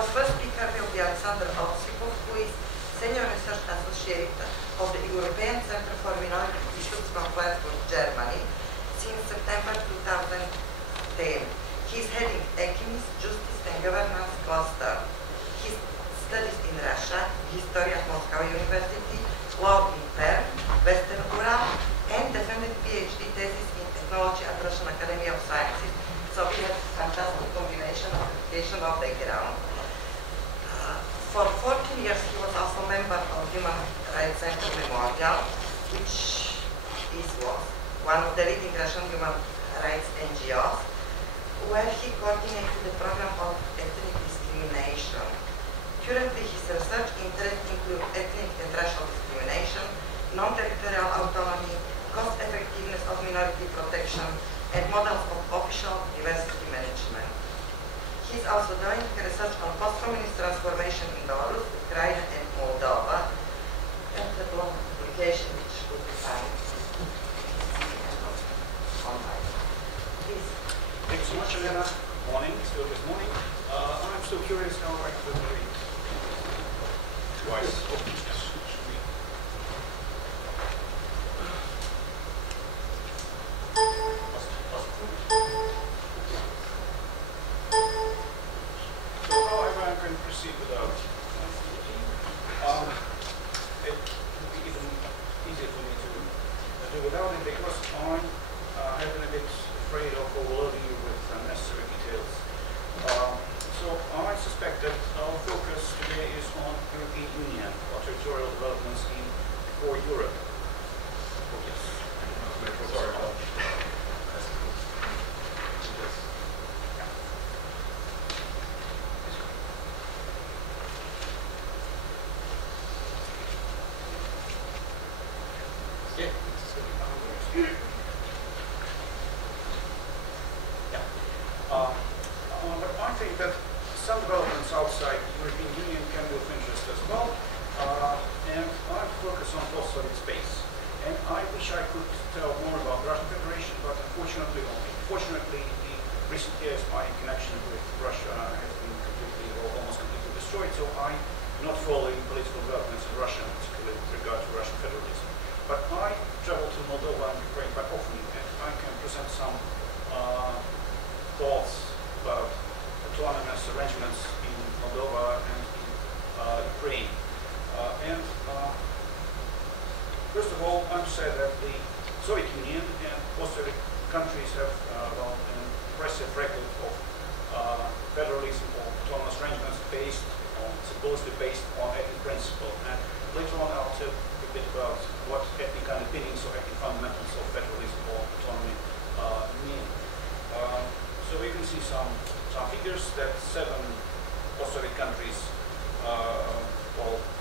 Our first speaker will be Alexander Otsipov, who is Senior Research Associate of the European Center for Minority Issues from Flensburg, Germany, since September 2010. He is heading Economics, Justice and Governance cluster. He studies in Russia, history at Moscow University, law in Perm, Western Ural, and defended PhD thesis in technology at Russian Academy of Sciences. So we have a fantastic combination of education of background. For 14 years he was also member of Human Rights Center Memorial, which was one of the leading Russian human rights NGOs, where he coordinated the program of ethnic discrimination. Currently, his research interests include ethnic and racial discrimination, non-territorial autonomy, cost-effectiveness of minority protection, and models of official diversity management. He is also doing research on post-communist transformation in Belarus, Ukraine, and Moldova, and the long publication which would be found online. Please. Thanks so much, Elena. Morning, still this morning. I'm still curious how I could read twice. Oh, yes. So however I'm going to proceed without it would be even easier for me to do without it, because I have been a bit afraid of overloading you with unnecessary details. So I suspect that our focus today is on European Union or territorial developments in core Europe. Oh, yes. Sorry about that. But I think that some developments outside the European Union can be of interest as well, and I focus on post-Soviet space. And I wish I could tell more about Russian Federation, but unfortunately, the recent years my connection with Russia has been completely or almost completely destroyed, so I'm not following political developments in Russia, particularly with regard to Russian federalism. But I travel to Moldova and Ukraine quite often, and I can present some thoughts about autonomous arrangements in Moldova and in Ukraine. First of all, I have to say that the Soviet Union and post-Soviet countries have an impressive record of federalism or autonomous arrangements supposedly based on ethnic principle. And later on, I'll tell a bit about what ethnic underpinnings or ethnic fundamentals of federalism or autonomy mean. So we can see some figures that 7 post-Soviet countries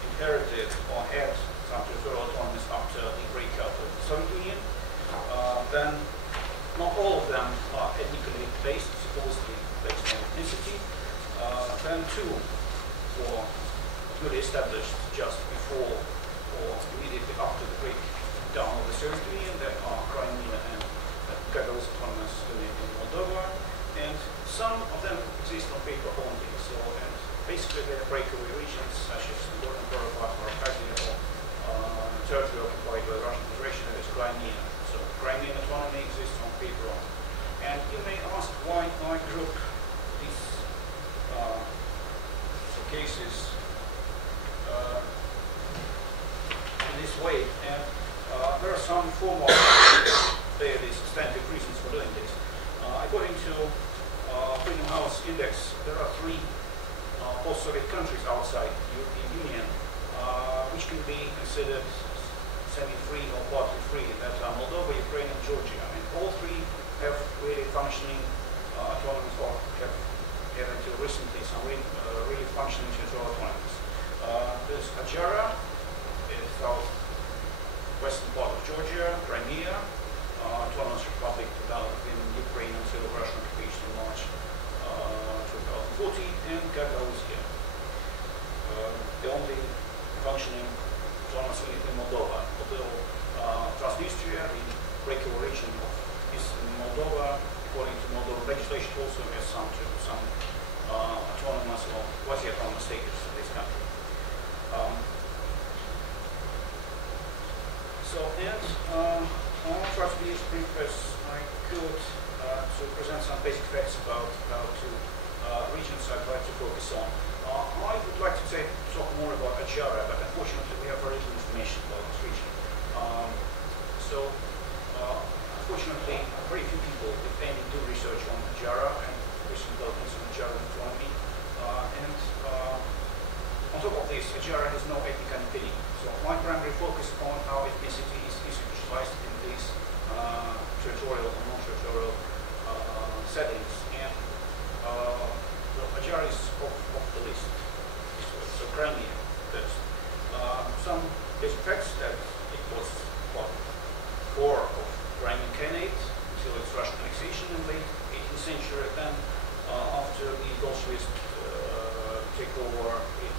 inherited or had some territorial autonomies after the breakout of the Soviet Union. Then not all of them are ethnically based, supposedly based on ethnicity. Then 2 were really established just before or immediately after the breakdown of the Soviet Union. That are Crimea and Gagauz autonomous unit in Moldova. And some of them exist on paper only. So, and basically they're breakaway regions such as the Nagorno-Karabakh or Abkhazia or territory occupied by the Russian Federation, that is Crimea. So Crimean autonomy exists on paper only. And you may ask why I group these cases in this way. And there are some formal, these substantive reasons for doing this. According to Freedom House Index, there are 3 post-Soviet countries outside the European Union which can be considered semi-free or partly free. That are Moldova, Ukraine, and Georgia. I mean, all 3 have really functioning autonomous, or have until recently some really functioning territorial autonomies. There's Adjara, in the southwestern part of Georgia, Crimea, autonomous republic developed in Ukraine until Russian occupation in March 2014, and Gagauzia, the only functioning autonomous unit in Moldova. Although Transnistria, the breakaway region of eastern Moldova, according to Moldovan legislation, also has some autonomous or quasi status in this country. I want to try to be as brief as I could to present some basic facts about two regions I'd like to focus on. I would like to talk more about Ajara, but unfortunately we have very little information about this region. Unfortunately, very few people, if any, do research on Ajara and recent developments on Ajara and autonomy. On top of this, Ajara has no ethnic identity. So my primary focus on how ethnicity is institutionalized in these territorial and non-territorial settings. And Ajara is off the list. So Crimea, that's some basic facts that it was core of Crimean Khanate until its Russian annexation in the late 18th century. Then, after the Bolshevist takeover, it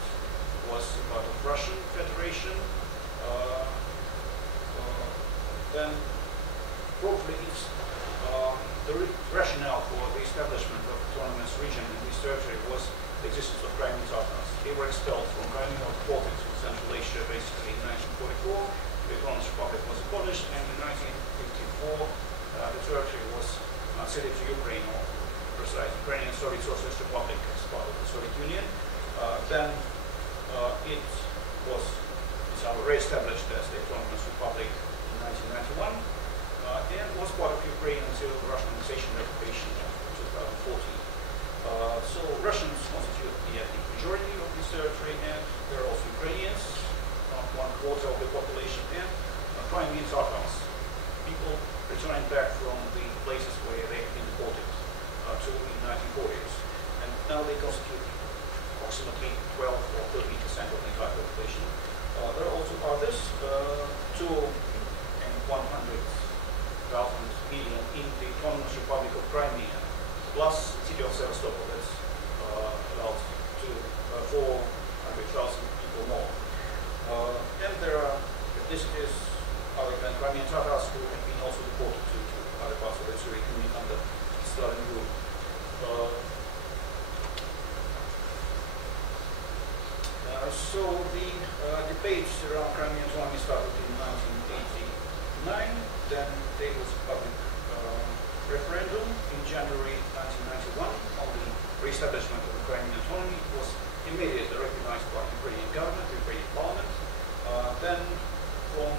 was part of Russian Federation. Then, probably it's the rationale for the establishment of autonomous region in this territory was the existence of Crimean Tatars. They were expelled from Crimea or deported to Central Asia basically in 1944. The Autonomous Republic was abolished, and in 1954 the territory was ceded to Ukraine, or precise Ukrainian Soviet Socialist Republic as part of the Soviet Union. Then it was re-established as the Autonomous Republic in 1991 and was part of Ukraine until the Russian annexation and occupation of 2014. So Russians constitute the ethnic majority of this territory, and there are also Ukrainians, not 1/4 of the population, and Crimean Tatars, people returning back from the places where they have been deported to in the 1940s. And now they constitute approximately 12 or 13% of the entire population. There are also others, 2 and 100,000 million in the Autonomous Republic of Crimea, plus the city of Sevastopol, that's about 400,000 people more. And there are ethnicities other than Crimean Tatars who have been also deported to other parts of the Soviet Union under Stalin rule. So the debates around Crimean autonomy started in 1989. Then there was a public referendum in January 1991 on the re-establishment of the Crimean autonomy. It was immediately recognized by the Ukrainian government, the Ukrainian parliament. Then from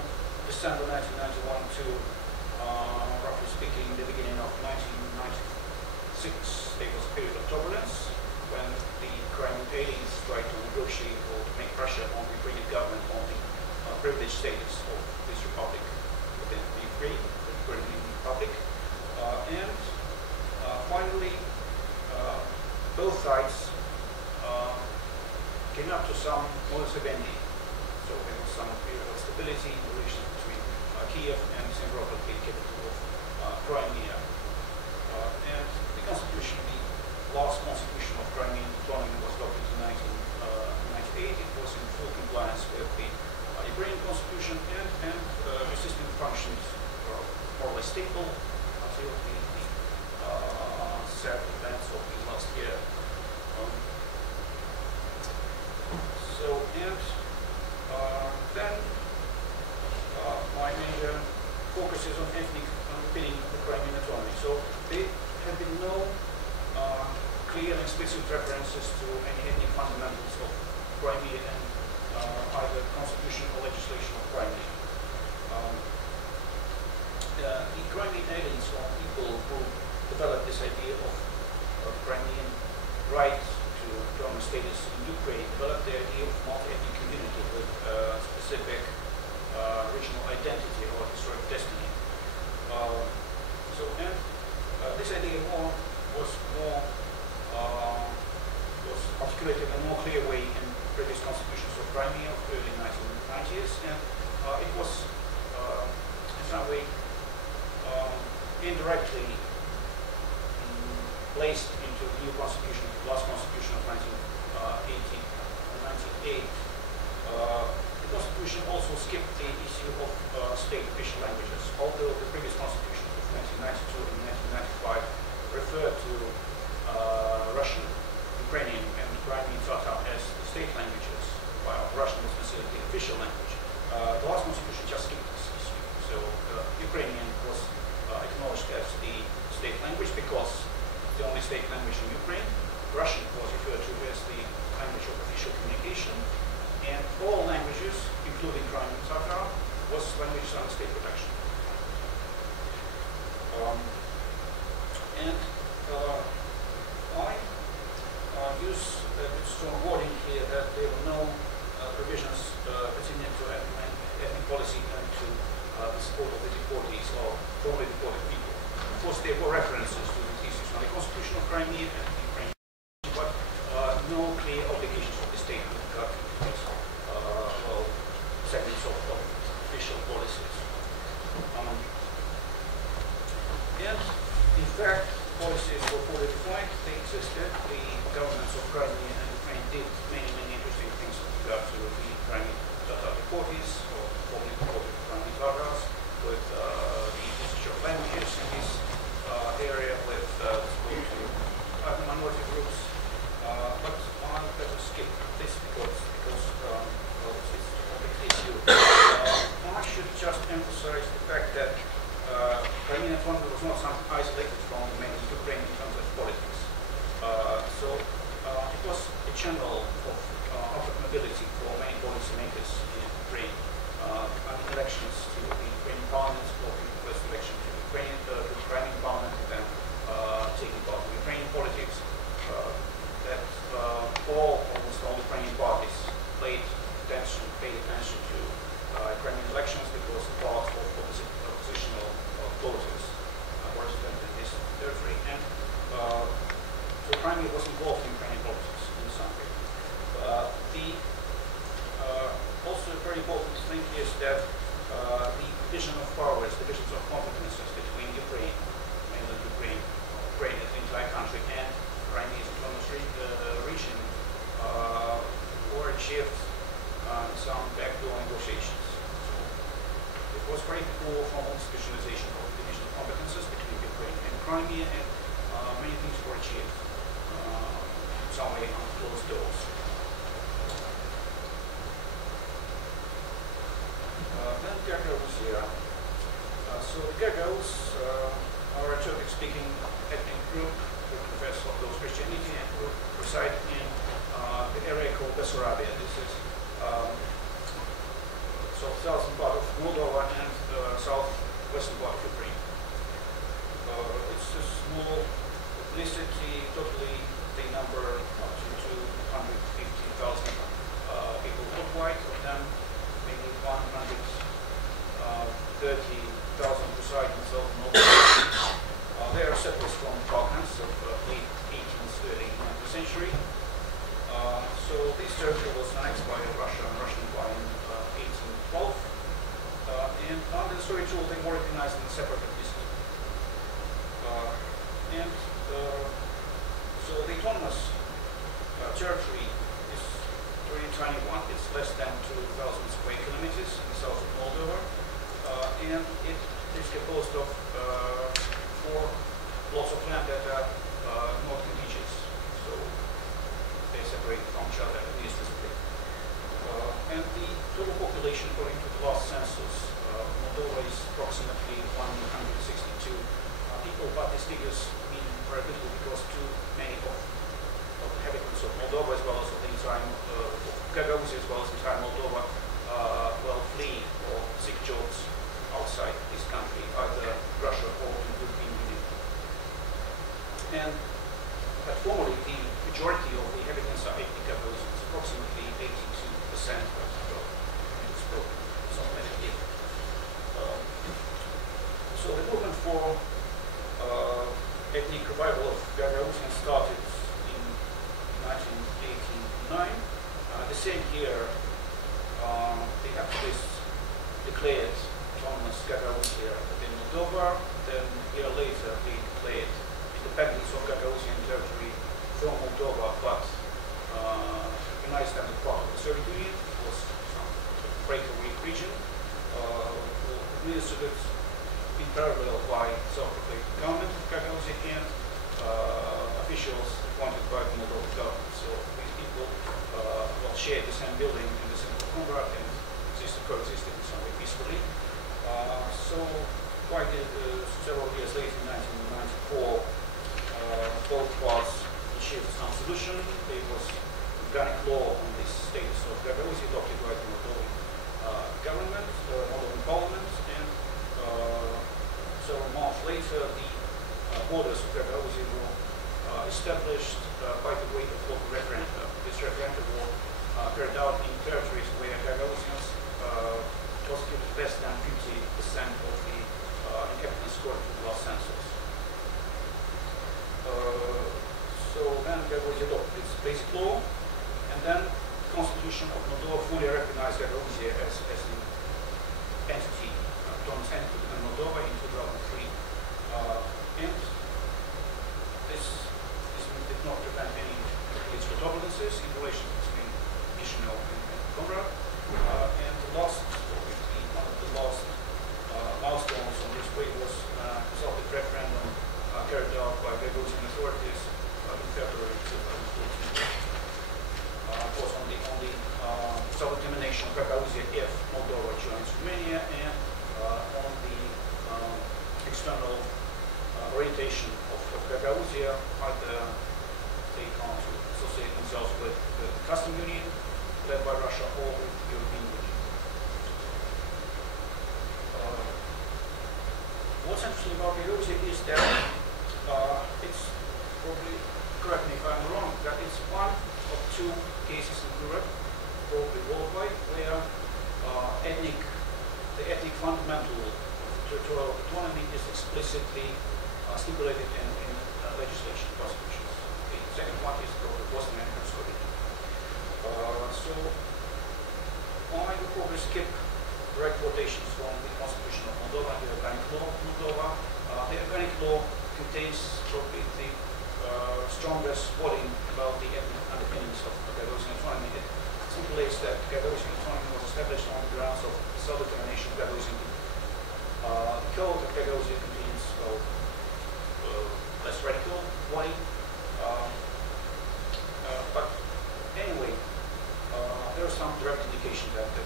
December 1991 to, roughly speaking, the beginning of 1996, there was a period of turbulence when the Crimean aliens tried to negotiate or to make pressure on the Ukrainian government on the privileged status of this republic within the Ukraine, the Ukrainian Republic. Finally, both sides came up to some modus vivendi. So there was some period of stability in relations between Kiev and Simferopol, the capital of Crimea. And the constitution, the last constitution of Crimean autonomy, was adopted in 1998. It was in full compliance with the Ukrainian constitution, and the system functions were more or less stable until the sad events of the last year. Then my major focus is on ethnic underpinning of the Crimean autonomy. So there have been no clear and explicit references to any ethnic fundamentals of Crimea and either constitution or legislation of Crimea. The Crimean aliens, or people who developed this idea of Crimean right to autonomous status in Ukraine, developed the idea of multi-ethnic community with specific regional identity or historic destiny. This idea was articulated in a more clear way in previous constitutions of Crimea of the early 1990s, and it was in some way indirectly placed into the new constitution, the last constitution of 1998. The constitution also skipped the issue of state official languages, although the previous constitutions of 1992 and 1995 referred to Russian, Ukrainian, and Crimean Tatar as the state languages, while Russian was considered the official language, the last constitution just skipped this issue. So Ukrainian was acknowledged as the state language because the only state language in Ukraine. Russian was referred to as the language of official communication, and all languages, including Crimean Tatar, was languages under state protection. I use a bit strong wording here that there were no provisions pertaining to ethnic policy and to the support of the deportees or formerly deported people. Of course, there were references to the thesis on the Constitution of Crimea and the Ukraine, but no clear obligations of the state with regard to these segments of official policies. And in fact, policies were fully defined, they existed. The governments of Crimea and Ukraine did many interesting things with regard to the Crimean Tatar deportees, or formerly deported Crimean Tatars, with the usage of languages in this area, with support to other minority groups. But I'm going to skip this because it's a complex issue. I should just emphasize the fact that Crimean autonomy was not something isolated from main Ukraine in terms of politics. So it was a channel of upward mobility for many policy makers in Ukraine. Elections to the Ukrainian parliament, or the first election to the Crimean parliament, and then taking part in Ukrainian politics. That almost all Ukrainian parties paid attention to Crimean elections because the part of oppositional voters were represented in this territory, and so Crimea was involved in Ukrainian politics in some way. Also, a very important thing is that the division of powers, divisions of competences between Ukraine, mainland Ukraine, Ukraine as the entire country, and Crimea's autonomous region were achieved in some backdoor negotiations. So it was very poor formal institutionalization of the division of competences between Ukraine and Crimea, and many things were achieved in some way on closed doors. Then Gagauzia. So the Gagauz are a Turkic-speaking ethnic group who profess Orthodox Christianity and who reside in the area called Bessarabia. This is southern part of Moldova and southwestern part of Ukraine. It's a small ethnicity. Totally, they number up to 250,000 people worldwide. Of them, maybe 130,000 reside in southern Moldova. They are settlers from Balkans of late 18th, early 19th century. So this territory was annexed by Russia and Russian Empire in 1812. And under the Soviet rule, they were recognized in a separate ethnicity. So the autonomous territory is very tiny one. It's less than 2,000 square kilometers in the south of Moldova. And it is composed of 4 plots of land that are not contiguous. So they separate from each other administratively. And the total population, according to the last census, Moldova is approximately 162 people, but these figures mean very little because too many of the inhabitants of Moldova, as well as of the entire Gagauzia, as well as the entire Moldova, flee or seek jobs outside this country, either Russia or the European Union. And but formerly, the majority of the inhabitants are ethnic Gagauzes, approximately 82%, but it's broken somewhere here. So the movement for ethnic revival of Gagauzia started in 1989. The same year, the activists declared autonomous Gagauzia in Moldova. Then a year later, they declared independence of Gagauzian territory from Moldova, but recognized them as part of the Soviet Union. It was some breakaway region, administered in parallel by self-proclaimed government of Gagauzia and officials appointed by the Moldovan government. So these people shared the same building in the central Conrad and coexisted in some way peacefully. So quite several years later, in 1994, both parts achieved some solution. There was organic law on this status of Gagauzia adopted by the Moldovan government, Moldovan parliament, and several months later, the borders of Gagauzia were established by the way of local referendum. This referendum was carried out in territories where Gagauzians constituted less than 50% of the inhabitants according to the last census. So then Gagauzia adopted its basic law, and then the Constitution of Moldova fully recognized Gagauzia as an entity, autonomous entity within Moldova in 2003. And this did not prevent any political turbulences in relations between Chisinau and Conrad. And the last, one of the last milestones on this way was the resulting referendum carried out by Gagauzien authorities in February 2014. It was on the self-determination of Gagauzia if Moldova joins Romania, and on the external orientation of Gagauzia, either they want to associate themselves with the custom union led by Russia or with the European Union. What's interesting about Gagauzia is that it's probably, correct me if I'm wrong, that it's one of two cases in Europe, probably worldwide, where the ethnic fundamental of territorial autonomy is explicitly stipulated in legislation, constitutions. The second one is probably Bosnia and Herzegovina. So I will probably skip direct quotations from the Constitution of Moldova and the Organic Law of Moldova. The Organic Law contains probably the strongest wording about the ethnic underpinnings of Gagauzien autonomy. It stipulates that Gagauzien autonomy was established on the grounds of self-determination of Gagauzien people. The code of Gagauzia contains less radical wording, but anyway, there is some direct indication that the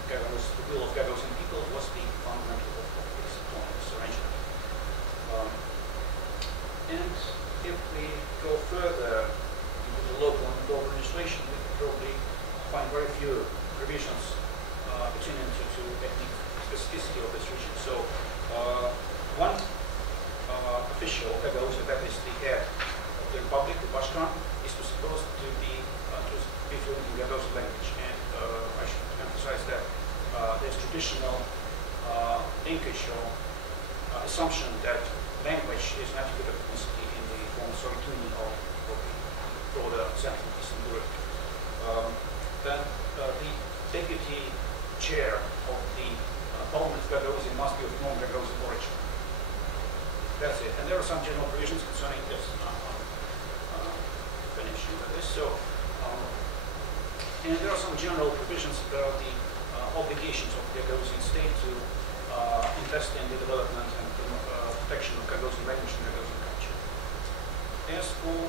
will of Gagauzien people was the fundamental of this autonomous arrangement. And if we go further into the local and global legislation, we can probably find very few provisions pertaining to ethnic specificity of this region. So one official of Gagauzia, that is the head of the republic, the Bashkan, is supposed to be fluent in Gagauzia language. And I should emphasize that there's traditional linkage or assumption that language is an attribute of ethnicity in the former Soviet Union or the broader Central Eastern Europe. Then the deputy chair of the parliament of Gagauzia must be of non-Gagauzien origin. That's it. And there are some general provisions concerning this. Finishing with this. So, and there are some general provisions about the obligations of the Gagauzien state to invest in the development and protection of Gagauzien language and Gagauzien culture. As for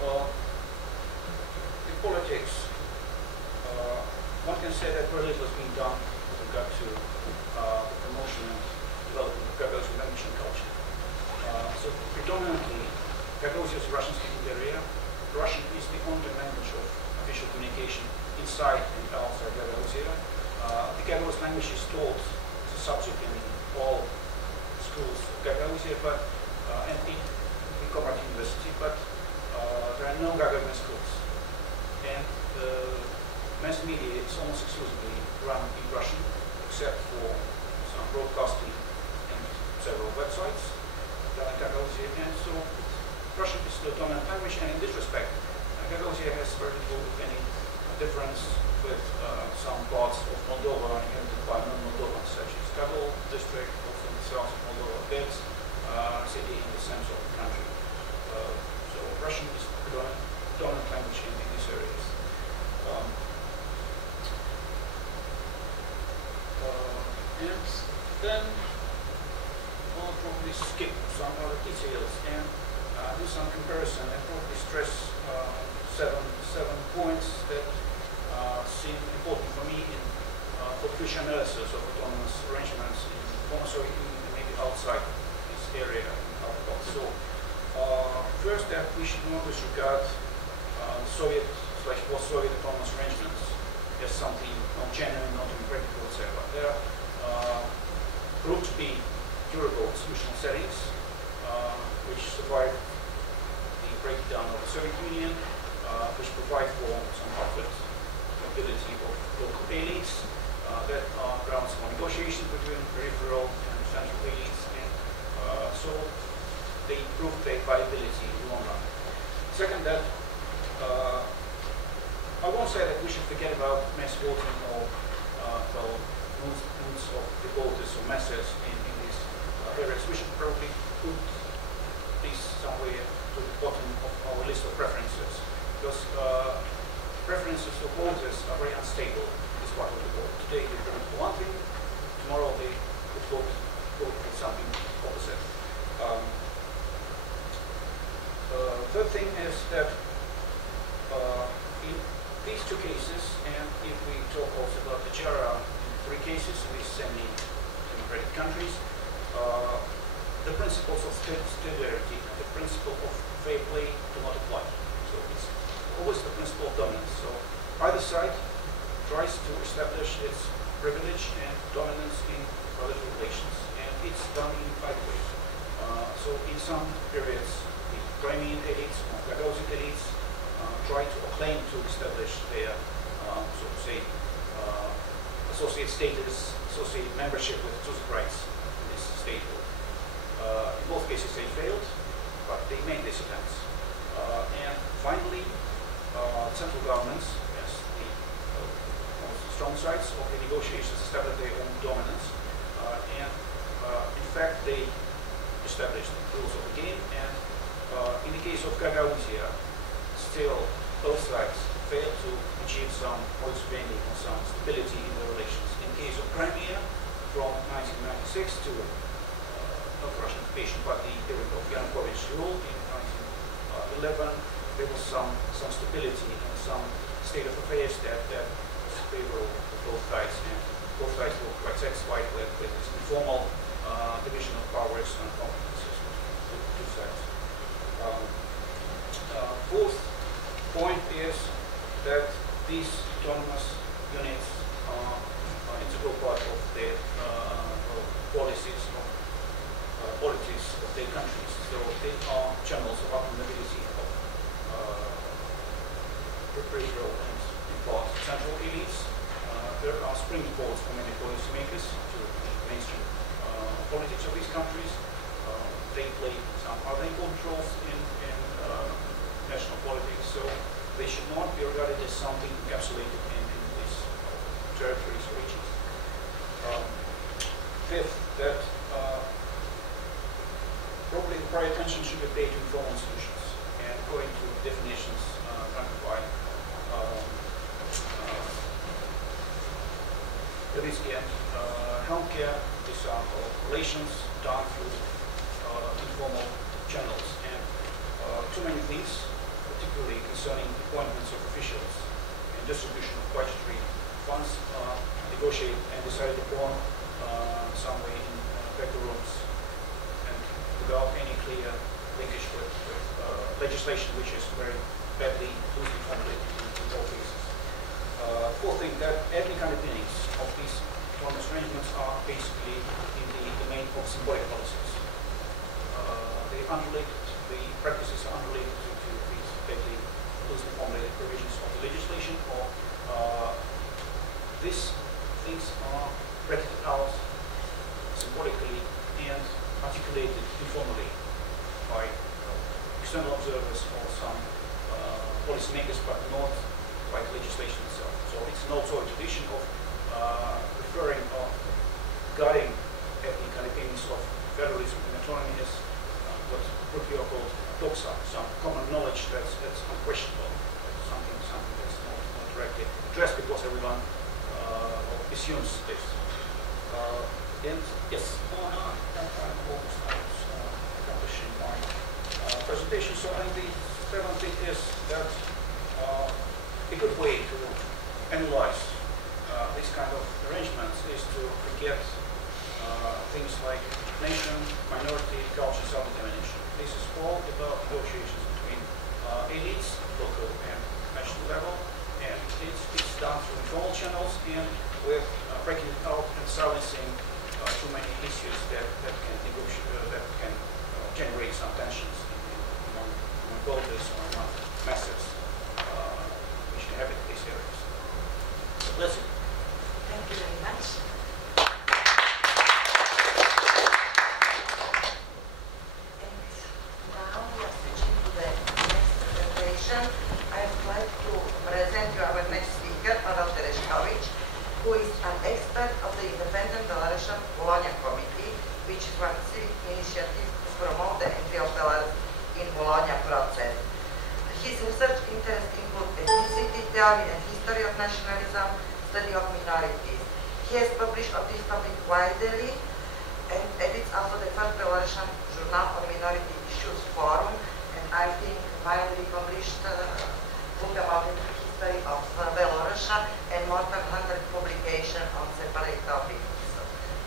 the politics, one can say that very little has been done with regard to the promotion and development of Gagauzien language and culture. So predominantly, Gagauzia is a Russian-speaking area. Russian is the only language of official communication inside and outside Gagauzia. The Gagauzien language is taught as a subject in all schools of Gagauzia, but and in Comrade University, but there are no Gagauzien schools. And mass media is almost exclusively run in Russian, except for some broadcasting and several websites done in Gagauzia. And so Russian is the dominant language, and in this respect, Gagauzia has very little, if any, difference with some parts of Moldova inhabited by non-Moldovans, such as Kabul district, also in the south of Moldova, Bets, city in the center of the country. So Russian is the dominant language in these areas. And then I'll probably skip some other details and do some comparison and probably stress seven points that British analysis of autonomous arrangements in former Soviet Union and maybe outside this area in other parts. So, first, that we should not disregard Soviet/post-Soviet autonomous arrangements as something not genuine, not impractical, etc. They are proved to be durable institutional settings which survived the breakdown of the Soviet Union, which provide for some comfort, mobility of local elites that are grounds for negotiations between peripheral and central elites, and so they prove their viability in the long run. Second, that I won't say that we should forget about mass voting or moods of revolters or masses in these areas. We should probably put this somewhere to the bottom of our list of preferences, because preferences of voters are very unstable in this part of the world. Today they vote for one thing, tomorrow they would vote for something opposite. Third thing is that in these two cases, and if we talk also about the JARA in three cases in these semi-democratic countries, the principles of stability and the principle of fair play do not apply. So it's always the principle of dominance. So either side tries to establish its privilege and dominance in relative relations, and it's done in either ways. So in some periods, the Crimean elites, Gagauzid elites, try to claim to establish their, so to say, associate status, associate membership with Tuzak rights in this statehood. In both cases they failed, but they made these attempts. And finally, central governments, as the most strong sides of the negotiations, established their own dominance. And in fact, they established rules of the game. And in the case of Gagauzia, still both sides failed to achieve some modus vivendi or some stability in their relations. In the case of Crimea, from 1996 to not Russian occupation, but the period of Yanukovych rule in 1911, there was some stability and some state of affairs that was favorable to both sides, and both sides were quite satisfied with this informal division of powers and competences with two sides. Fourth point is that these autonomous units are an integral part of their policies of their countries. So they are channels of autonomability of peripheral and in part central elites. There are springboards for many policymakers to mainstream politics of these countries. They play some other important roles in national politics, so they should not be regarded as something encapsulated in these territories or regions. Fifth, that probably the prior attention should be paid to informal solutions, and according to definitions granted by Levitsky and healthcare, these are relations done through informal channels, and too many things, particularly concerning appointments of officials and distribution of budgetary funds, negotiated and decided upon somewhere in back rooms and without any clear linkage with legislation which is very badly loosely formulated in all cases. Fourth thing, that ethnic underpinnings of these autonomous arrangements are basically in the domain of symbolic policies. They unrelated, the practices are unrelated to these badly loosely formulated provisions of the legislation, or these things are practiced out symbolically and articulated informally by external observers or some policymakers, but not by the legislation itself. So it's an also a tradition of referring or guiding ethnic underpinnings of federalism and autonomy as what Brookfield called doxa, some common knowledge that's unquestionable, something that's not directly addressed because everyone assumes this. And yes, I'm almost accomplishing my presentation. So I think the seventh thing is that a good way to analyze this kind of arrangements is to forget things like nation, minority, culture, self-determination. This is all about negotiations between elites, local and national level, and it's done through informal channels and with breaking it out and silencing too many issues that can generate some tensions among voters or among masses which inhabit these areas. So that's it. Thank you very much. And now we are switching to the next presentation. I would like to present you our next speaker, Pavel Tereshkovic, who is an expert of the Independent Belarusian Bologna Committee, which is one civic initiative to promote the entry of Belarus in Bologna process. His research interests include ethnicity theory and history of nationalism, study of minorities. He has published on this topic widely and edits also the first Belarusian journal on minority issues forum, and I think widely published book about the history of Belarus and more than 100 publications on separate topics. So,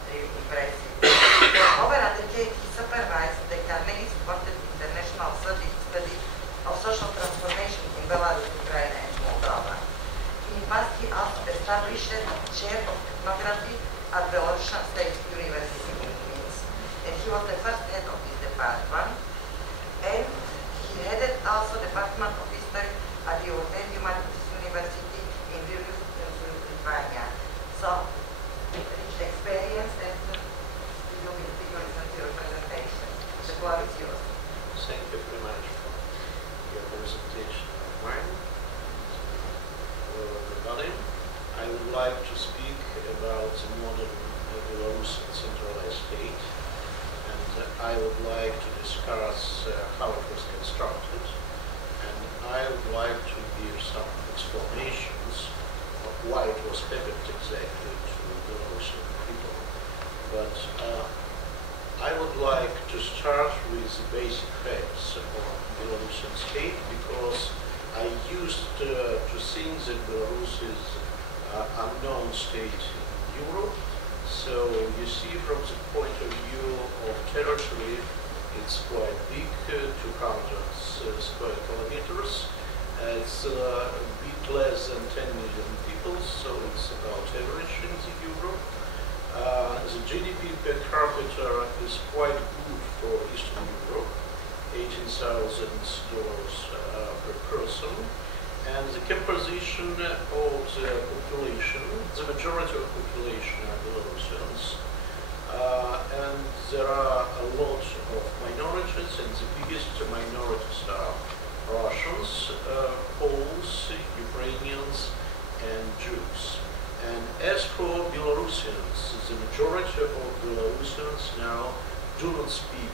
really impressive. For over a decade, he supervised the Carnegie-supported international study of social transformation in Belarus, Ukraine, and Moldova. In the past, he also established chair of ethnography at Belarusian State University in Minsk, and he was the first head of this department. And he headed also the Department of History at the European Humanities University in Vilnius, Lithuania. So, rich experience, and you will listen to your presentation. The floor is yours. Thank you very much for your presentation of mine. Hello everybody. I would like to speak about the modern Belarusian centralized state, and I would like to discuss how it was constructed, and I would like to give some explanations of why it was happened exactly to Belarusian people. But I would like to start with the basic facts of Belarusian state, because I used to think that Belarus is an unknown state in Europe. So you see, from the point of view of territory, it's quite big, 200 square kilometers. It's a bit less than 10 million people, so it's about average in the Europe. The GDP per capita is quite good for Eastern Europe, $18,000 per person. And the composition of the population, the majority of population are Belarusians. And there are a lot of minorities, and the biggest minorities are Russians, Poles, Ukrainians, and Jews. And as for Belarusians, the majority of Belarusians now do not speak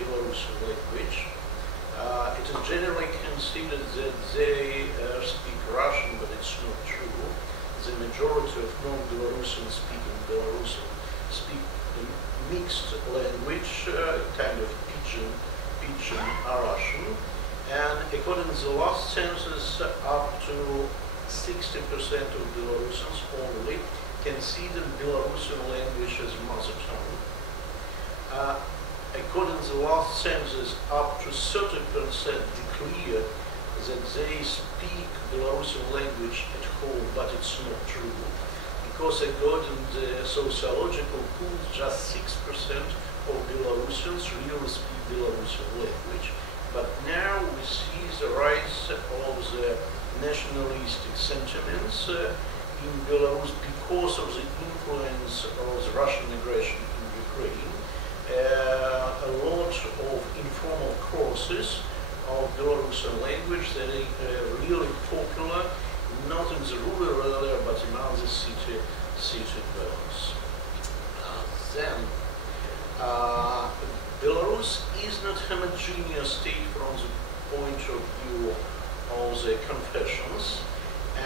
Belarusian language. It is generally considered that they speak Russian, but it's not true. The majority of non-Belarusian speaking Belarusian speak a mixed language, kind of pidgin Russian. And according to the last census, up to 60% of Belarusians only consider Belarusian language as mother tongue. According to the last census, up to 30% declare that they speak Belarusian language at home, but it's not true, because according to the sociological pool, just 6% of Belarusians really speak Belarusian language. But now we see the rise of the nationalistic sentiments in Belarus because of the influence of the Russian aggression in Ukraine. A lot of informal courses of Belarusian language that are really popular, not in the rural area, but among the city dwellers. Then, Belarus is not homogeneous state from the point of view of the confessions,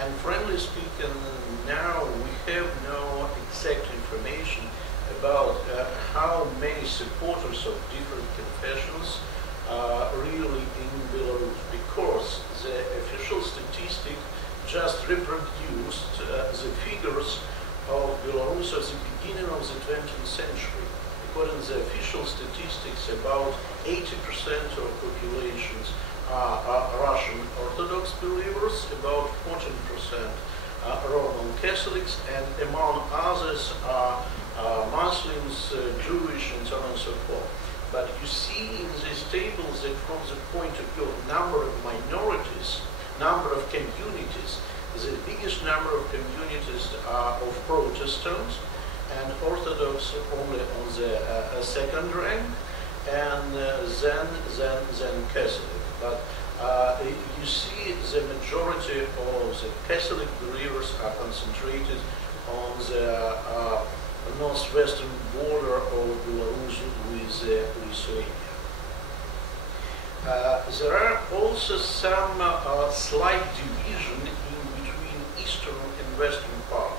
and frankly speaking, now we have no exact information about how many supporters of different confessions are really in Belarus, because the official statistic just reproduced the figures Catholics, about 80% of populations are Russian Orthodox believers, about 14% are Roman Catholics, and among others are Muslims, Jewish, and so on and so forth. But you see in these tables that from the point of view of number of minorities, number of communities, the biggest number of communities are of Protestants, and Orthodox only on the second rank, and then Catholic. But you see the majority of the Catholic believers are concentrated on the northwestern border of Belarus with Lithuania. There are also some slight division in between eastern and western part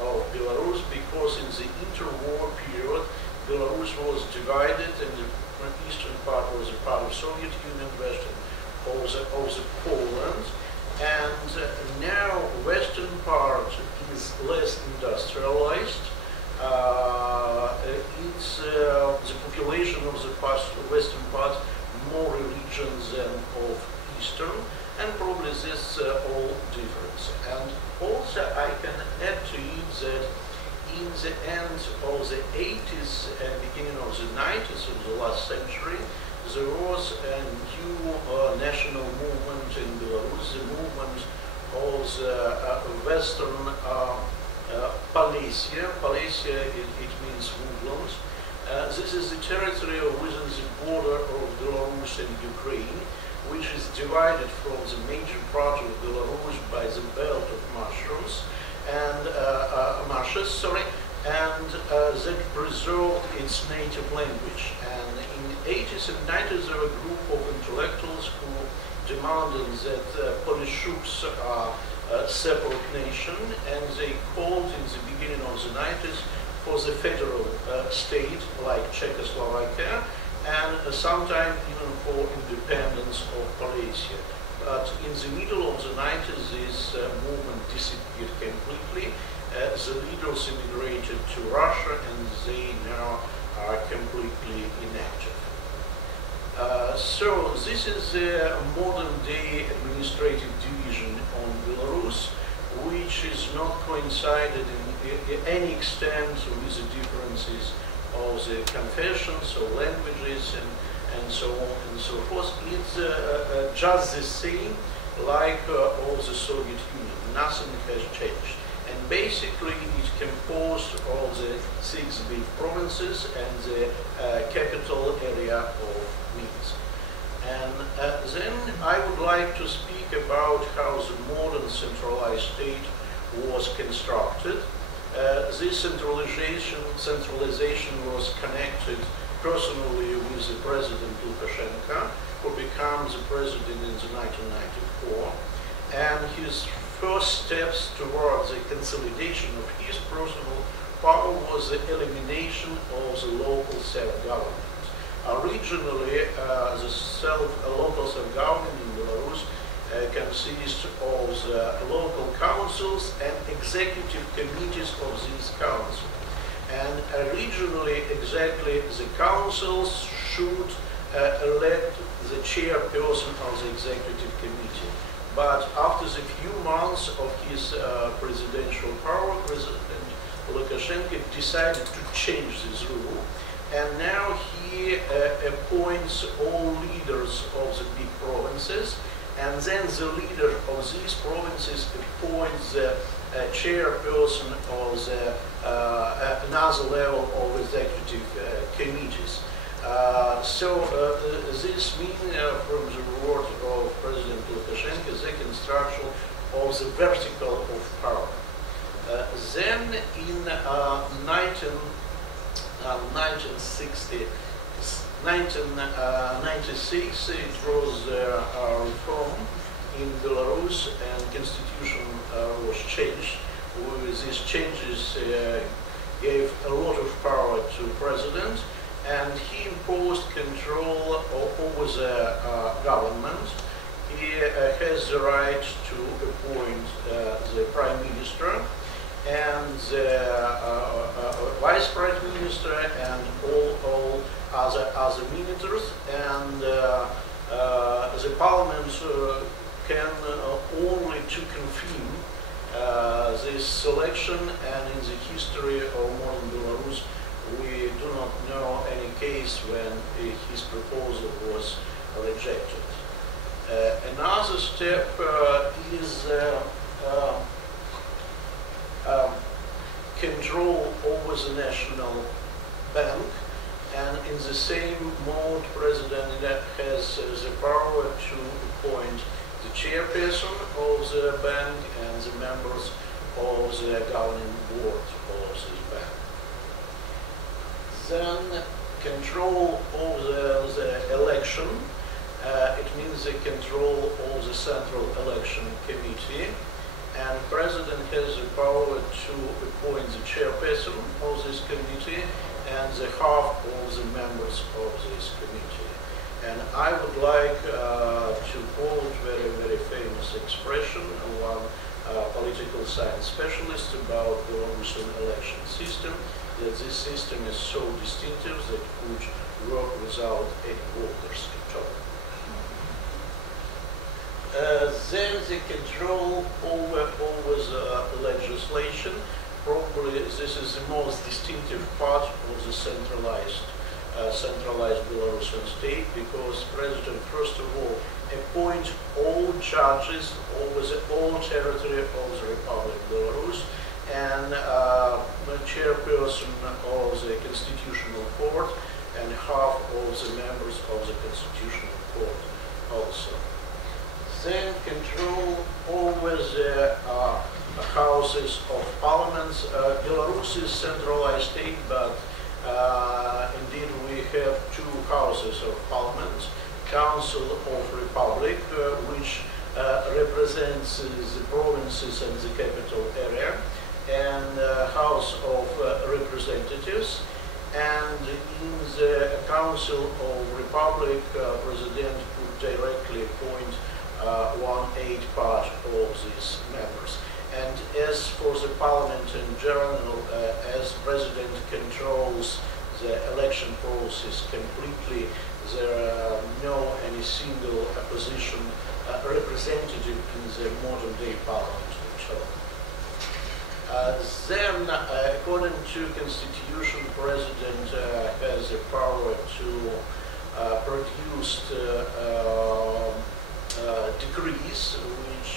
of Belarus, because in the interwar period Belarus was divided, and the eastern part was a part of Soviet Union, western of the Poland, and now western part is less industrialized. The population of the western part more religious than of eastern, and probably this all difference. And also I can add to it that in the end of the 80s and beginning of the 90s of the last century, there was a new national movement in Belarus, the movement of the western Polessia. Polessia, it means woodlands. This is the territory within the border of Belarus and Ukraine, which is divided from the major part of Belarus by the belt of marshes, and that preserved its native language. And in the 80s and 90s, there were a group of intellectuals who demanded that Polishchuks are a separate nation, and they called in the beginning of the 90s for the federal state, like Czechoslovakia, and sometime even for independence of Polessia. But in the middle of the 90s, this movement disappeared completely. The leaders immigrated to Russia, and they now are completely inactive. So this is the modern-day administrative division on Belarus, which is not coincided in any extent with the differences of the confessions or languages and so on and so forth. It's just the same like all the Soviet Union. Nothing has changed. And basically it's composed of the 6 big provinces and the capital area of Minsk. And then I would like to speak about how the modern centralized state was constructed. This centralization was connected personally with the President Lukashenko, who became the president in 1994. And his first steps towards the consolidation of his personal power was the elimination of the local self-government. Originally, the local self-government in Belarus consists of the local councils and executive committees of these councils. And originally, exactly, the councils should elect the chairperson of the executive committee. But after the few months of his presidential power, President Lukashenko decided to change this rule. And now he appoints all leaders of the big provinces, and then the leader of these provinces appoints the chairperson of the another level of executive committees. This means, from the word of President Lukashenko, the construction of the vertical of power. Then in 1996, it was a reform in Belarus, and constitution was changed. With these changes gave a lot of power to president, and he imposed control over the government. He has the right to appoint the prime minister and the vice prime minister and all other ministers, and the parliament can only to confirm this selection, and in the history of modern Belarus we do not know any case when his proposal was rejected. Another step is control over the national bank, and in the same mode President has the power to appoint the chairperson of the bank and the members of the governing board of this bank. Then control of the election, it means the control of the Central Election Committee, and President has the power to appoint the chairperson of this committee and the half of the members of this committee. And I would like to quote very famous expression of one political science specialist about the Belarusian election system, that this system is so distinctive that it could work without any borders at all. Then the control over the legislation, probably this is the most distinctive part of the centralized Belarusian state, because President first of all appoints all judges over the whole territory of the Republic of Belarus, and the chairperson of the Constitutional Court and half of the members of the Constitutional Court also. Then control over the houses of parliament. Belarus is a centralized state, but indeed we have two houses of parliament. Council of Republic, which represents the provinces and the capital area, and House of Representatives. And in the Council of Republic, President could directly appoint 1/8 part of these members. And as for the parliament in general, as President controls the election process completely, there are no any single opposition representative in the modern day parliament at all. Then, according to Constitution, President has the power to produce decrees which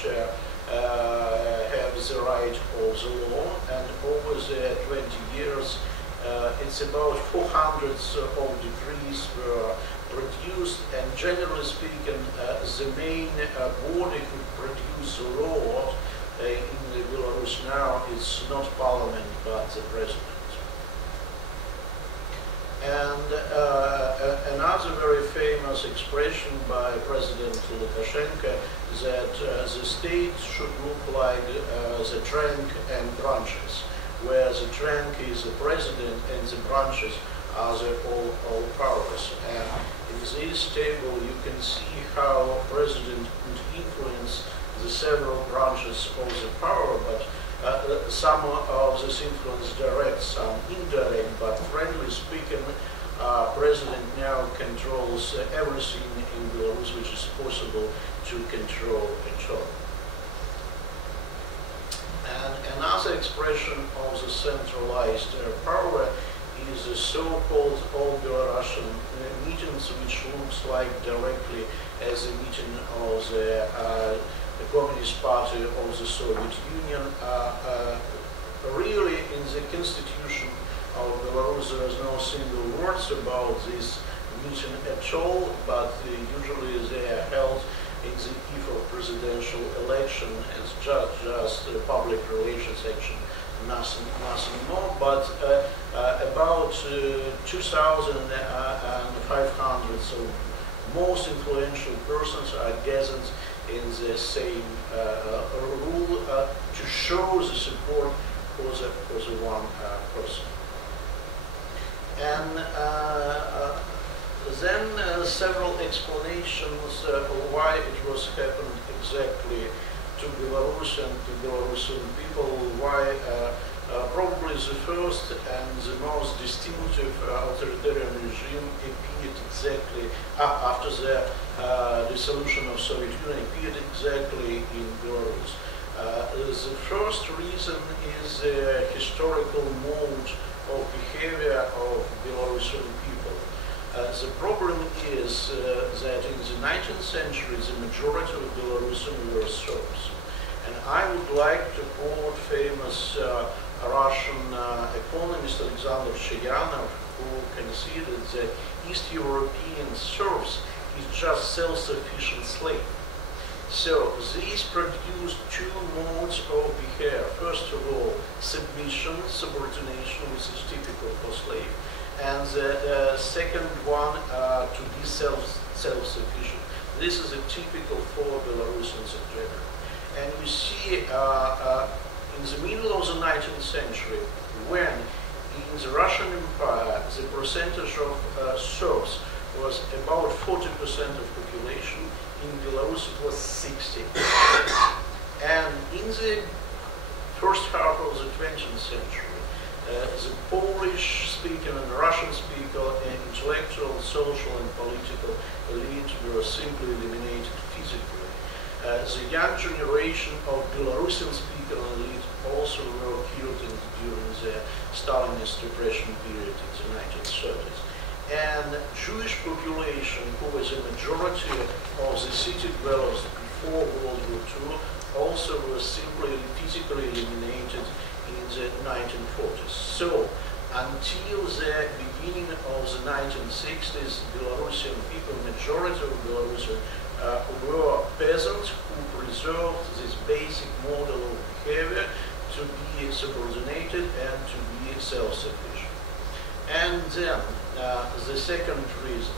have the right of the law, and over the 20 years it's about 400 of decrees were produced, and generally speaking the main body who produce the law in Belarus now is not parliament but the president. And another very famous expression by President Lukashenko is that the state should look like the trunk and branches, where the trunk is the president and the branches are the all powers. And in this table you can see how president could influence the several branches of the power, but some of this influence direct, some indirect, but friendly speaking, President now controls everything in Belarus which is possible to control at all. And another expression of the centralized power is the so-called all Belarusian meetings, which looks like directly as a meeting of the Communist Party of the Soviet Union. Really, in the constitution of Belarus, there is no single words about this meeting at all, but usually they are held in the eve of presidential election. It's just public relations action, nothing more. But about 2,500 so most influential persons are gathered in the same rule to show the support for the one person. And then several explanations why it was happened exactly to Belarus and to Belarusian people, why probably the first and the most distinctive authoritarian regime appeared exactly after the dissolution of Soviet Union, appeared exactly in Belarus. The first reason is the historical mode of behavior of Belarusian people. The problem is that in the 19th century, the majority of Belarusians were Serbs. And I would like to quote famous Russian economist Alexander Cheyanov, who considered that East European Serbs is just self-sufficient slave. So this produced two modes of behavior. First of all, submission, subordination, which is typical for slave. And the second one, to be self-sufficient. This is a typical for Belarusians in general. And you see in the middle of the 19th century, when in the Russian Empire the percentage of Serbs was about 40% of population, in Belarus it was 60. And in the first half of the 20th century, the Polish-speaking and Russian-speaking intellectual, social and political elite were simply eliminated physically. The young generation of Belarusian-speaking elite also were killed during the Stalinist repression period in the 1930s. And Jewish population, who was a majority of the city dwellers before World War II, also were simply physically eliminated in the 1940s. So, until the beginning of the 1960s, Belarusian people, majority of Belarusians, were peasants who preserved this basic model of behavior to be subordinated and to be self-sufficient. And then, the second reason,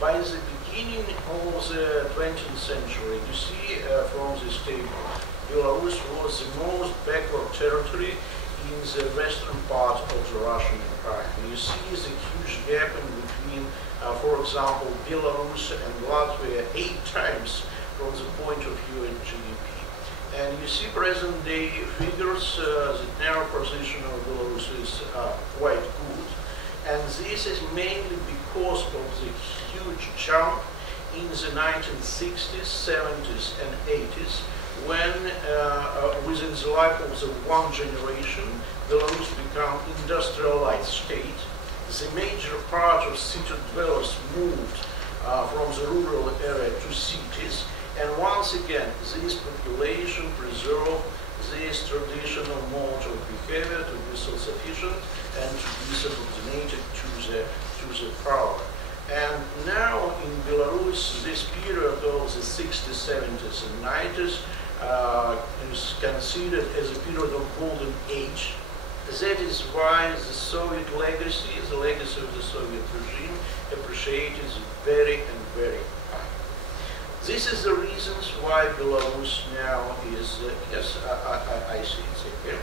by the beginning of the 20th century, you see from this table, Belarus was the most backward territory in the western part of the Russian Empire. You see the huge gap in between, for example, Belarus and Latvia 8 times from the point of view in GDP. And you see present-day figures, the narrow position of Belarus is quite good. And this is mainly because of the huge jump in the 1960s, 70s and 80s, when within the life of the one generation, Belarus became industrialized state. The major part of city dwellers moved from the rural area to cities. And once again, this population preserved this traditional mode of behavior to be self-sufficient and to be subordinated to the power. And now in Belarus, this period of the 60s, 70s and 90s is considered as a period of golden age. That is why the Soviet legacy, the legacy of the Soviet regime, appreciated very and very high. This is the reasons why Belarus now is, yes, I see it here.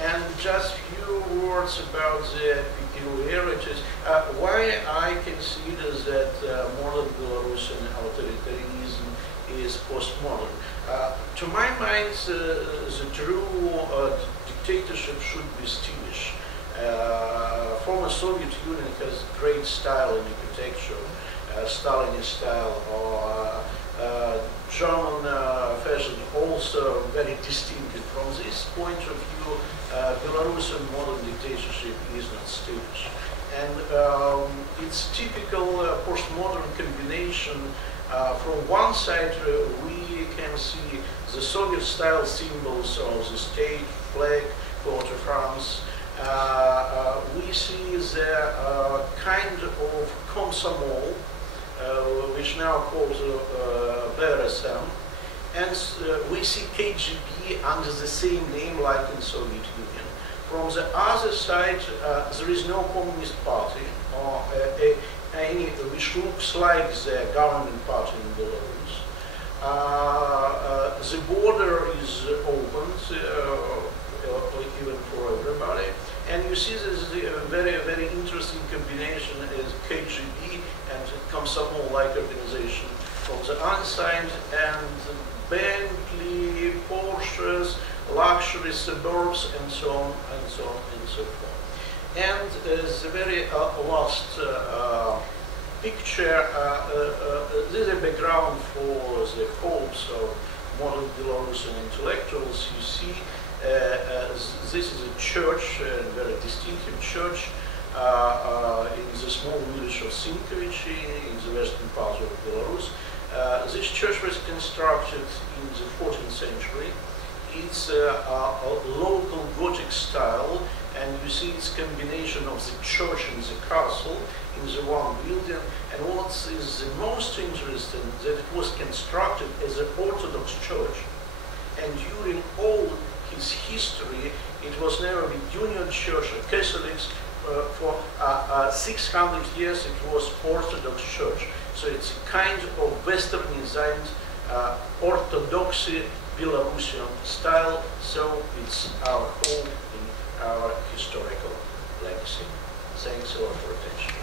And just few words about the peculiarities. Why I consider that modern Belarusian authoritarianism is postmodern. To my mind, the true dictatorship should be Stilish. Former Soviet Union has great style in architecture, Stalinist style, or German fashion also very distinctive. From this point of view, Belarusian modern dictatorship is not Stilish. And it's typical postmodern combination. From one side, we can see the Soviet-style symbols of the state, flag, coat of arms. We see the kind of komsomol, which now called Byre, and we see KGB under the same name like in Soviet Union. From the other side, there is no Communist Party or any which looks like the government party in Belarus. The border is open even for everybody, and you see this is a very interesting combination is KGB and Komsomol-like organization from the outside, and Bentley, Porsches, luxury suburbs, and so on and so on and so forth. And the very last picture, this is a background for the hopes of modern Belarusian intellectuals. You see, this is a church, a very distinctive church, in the small village of Sinkovichi in the western part of Belarus. This church was constructed in the 14th century. It's a local Gothic style, and you see its combination of the church and the castle in the one building. And what is the most interesting, that it was constructed as an Orthodox church, and during all its history, it was never a Union Church or Catholics. For 600 years, it was Orthodox Church. So it's a kind of Westernized Orthodoxy Belarusian style. So it's our home in our historical legacy. Thanks a lot for attention.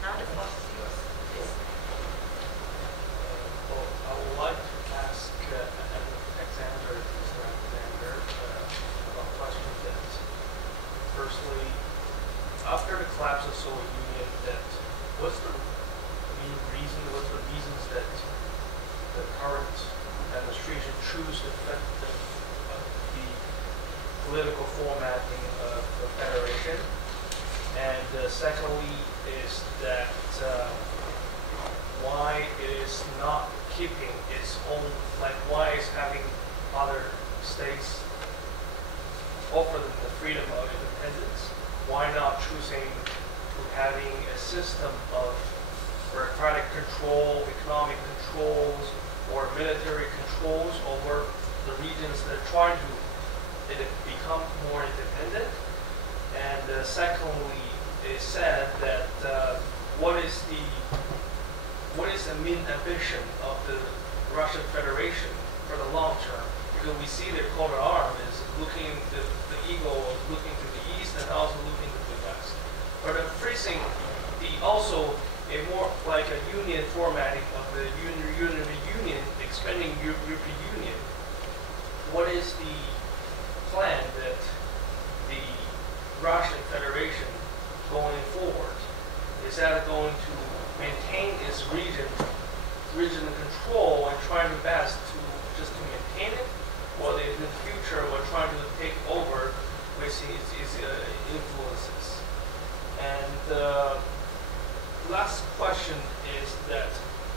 Now the floor is yours. Yes. Well, I would like to ask Alexander, Mr. Alexander, about a question that, firstly, after the collapse of the Soviet Union, what's the reasons that the current administration choose the political formatting of the federation? And secondly, is that why it is not keeping its own, like why is having other states offer them the freedom of independence? Why not choosing to having a system of bureaucratic control, economic controls, or military controls over the regions that are trying to become more independent? And secondly, it said that what is the main ambition of the Russian Federation for the long term? Because we see their coat of arms is looking the eagle is looking to the east and also looking to the west. But facing also a more like a union formatting of the union, expanding European Union. What is the plan that the Russian Federation going forward? Is that going to maintain its regional control and trying the best to just to maintain it, or in the future we're trying to take over with its influences? And the last question is that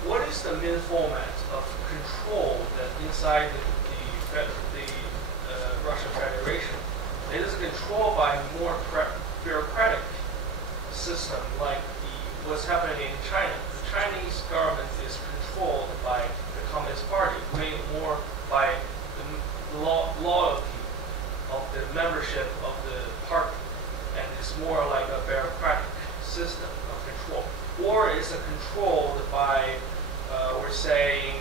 what is the main format of control that inside the Russian Federation? It is controlled by more bureaucratic system like what's happening in China. The Chinese government is controlled by the Communist Party, made more by the loyalty of the membership of the party, and it's more like a bureaucratic system of control. Or is it controlled by, we're saying,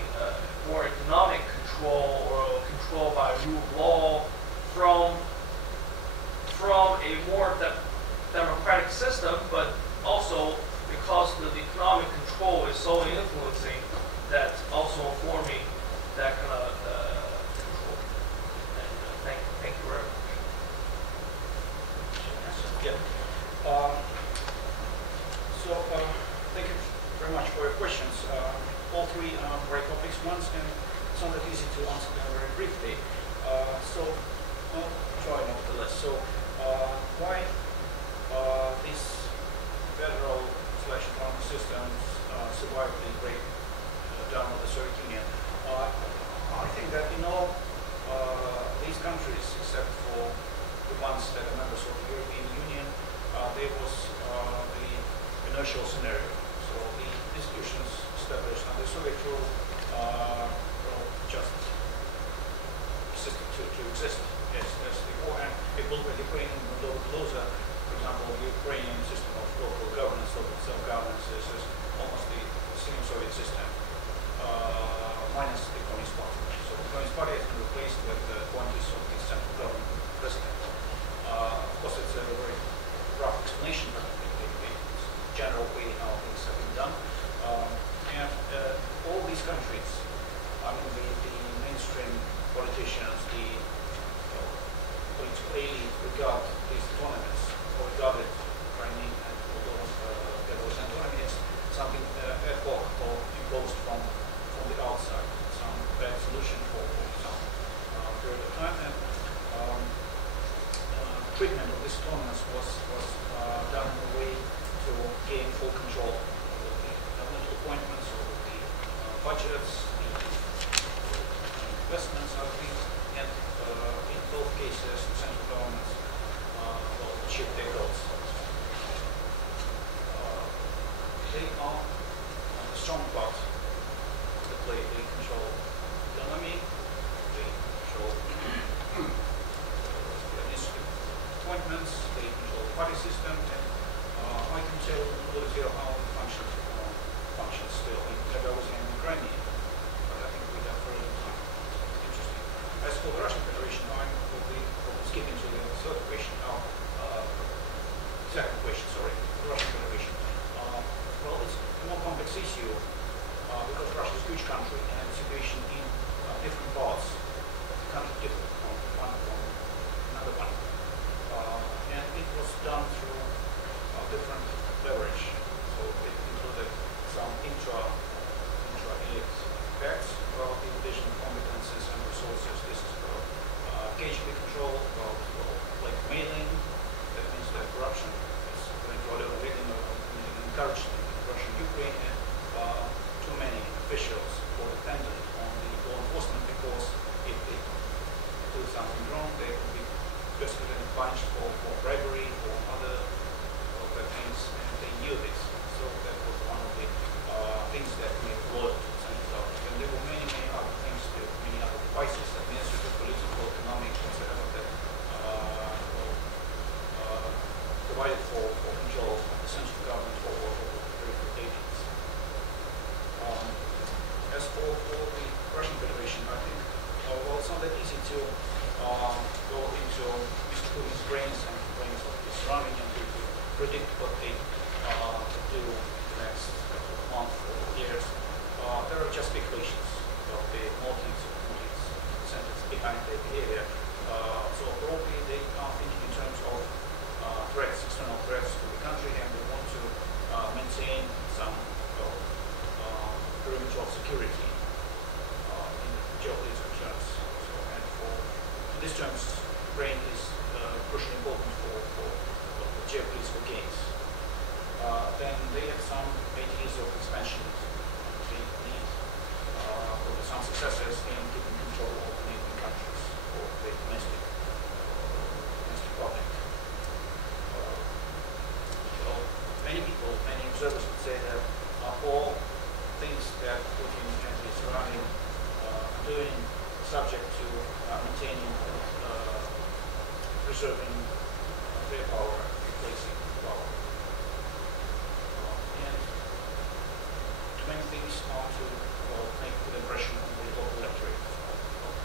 more economic control or control by rule of law from a more democratic system, but also because the economic control is so influencing that also forming that kind of control. And thank you very much. Yeah. Thank you very much for your questions. All three are very complex ones, and it's not that easy to answer them very briefly. I'll try nevertheless. Why these federal/autonomous systems survived the breakdown of the Soviet Union? I think that in all these countries, except for the ones that are members of the European Union, there was the inertial scenario. So the institutions established under Soviet rule just persisted to exist as before, and if we look at Ukraine and closer, for example, the Ukrainian system of local governance, local self-governance is almost the same Soviet system, minus the Communist Party. So the Communist Party has been replaced with the quantities of the central government president. Of course, it's a very rough explanation, but it's a general way how things have been done. these countries, I mean, the mainstream politicians, the political elite regard these autonomies, or regarded Crimean and Federalism autonomy as something ad hoc or imposed from the outside, some bad solution for some period of time. And treatment of these autonomies was done in a way to gain full control over the government appointments, over the budgets, the investments, other things, and in both cases, the central governments will achieve their goals. They are the strong part that play. They control economy, they control administrative appointments, they control the party system, and I can tell a little bit how it functions still in Federalism and Ukraine, but I think we have very little time. Interesting. As for the Russian Federation, I will be skipping to the third question. Second question, sorry, the Russian Federation. Well, it's a more complex issue because Russia is a huge country and the situation in different parts of the country different from one from another one. And it was done through different leverage. So it included some intra-elite facts about the division of competences and resources. This is about KGB control, about blackmailing. That means that corruption is going to encourage Russian Ukraine, and too many officials were dependent on the law enforcement because if they do something wrong, they will be arrested and punished for bribery or other things, and they knew this. So that was one of the things that made loyal to the central government. And there were many other things too, many other devices, administrative, political, economic, etc. that provided for control of the central government over peripheral agents. As for the Russian Federation, I think well, it's not that easy to go into Mr. Putin's brains and brains of his surrounding and to predict what they do in the next couple of months or years. There are just speculations about the motives or motives, incentives behind their behavior. So probably they are thinking in terms of threats, external threats to the country, and they want to maintain some perimeter of security in geopolitical terms. So, and for these terms, brain is crucially important for geopolitical gains. Then they have some ideas of expansion. They need some successes in keeping control of the neighboring countries or the domestic public. Many people, many observers would say that all things that Putin and his surrounding are doing subject to maintaining, preserving their power, replacing power. And many things are to make good impression on the local electorate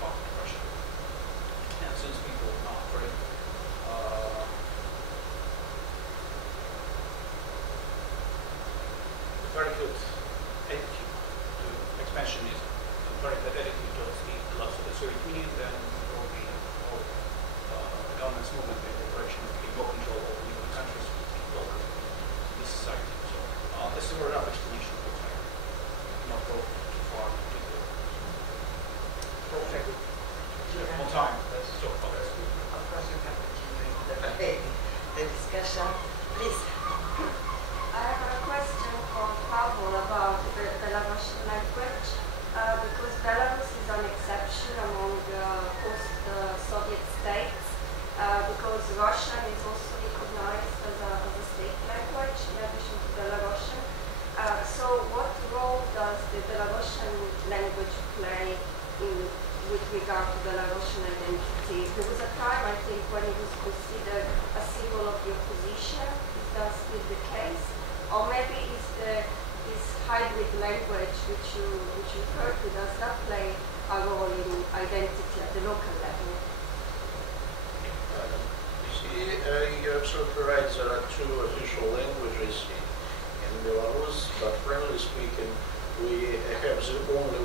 of Russia. And since people are very very good attitude to expansionism, a very good attitude towards the collapse of the Soviet Union, then probably all the government's movement in the direction of taking more control over neighboring countries would be welcome in this society. So this is a very rough explanation of what's happening. Not go too far into detail. Thank you. On time. So, okay. Of course, you can continue the discussion. Please. I have a question for Pavel about the Belarusian language, because Belarus is an exception among post-Soviet states, because Russian is also recognized as a state language in addition to Belarusian. So what role does the Belarusian language play with regard to Belarusian identity? There was a time, I think, when it was considered a symbol of the opposition. Is that still the case? Or maybe is this hybrid language which you refer to, does that play a role in identity at the local level? You see, you're absolutely right. There are two official languages in Belarus, but frankly speaking, we have the only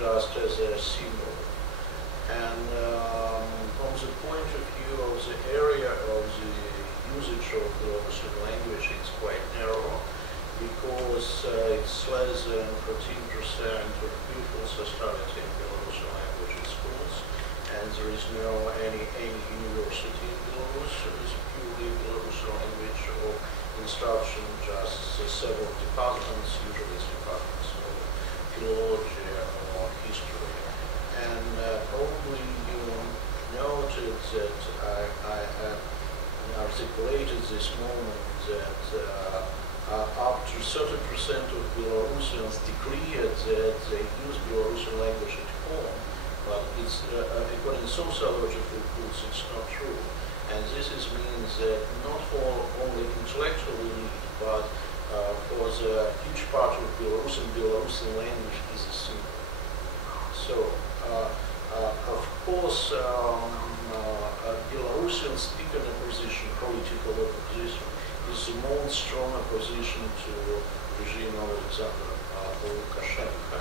just as a symbol. And from the point of view of the area of the usage of Belarusian language, it's quite narrow, because it's less than 14% of pupils are studying Belarusian language in schools, and there is no any university in Belarus with purely Belarusian language or instruction, just several departments, usually departments of philology or history. And probably you noted that I articulated this moment that up to 30% of Belarusians declared that they use Belarusian language at home, but it's according to sociological rules, it's not true. And this means that not for only intellectual elite, but for the huge part of Belarusian language is a symbol. So, of course, Belarusians speak in a position, political opposition, is the most strong opposition to regime of Alexander Lukashenko.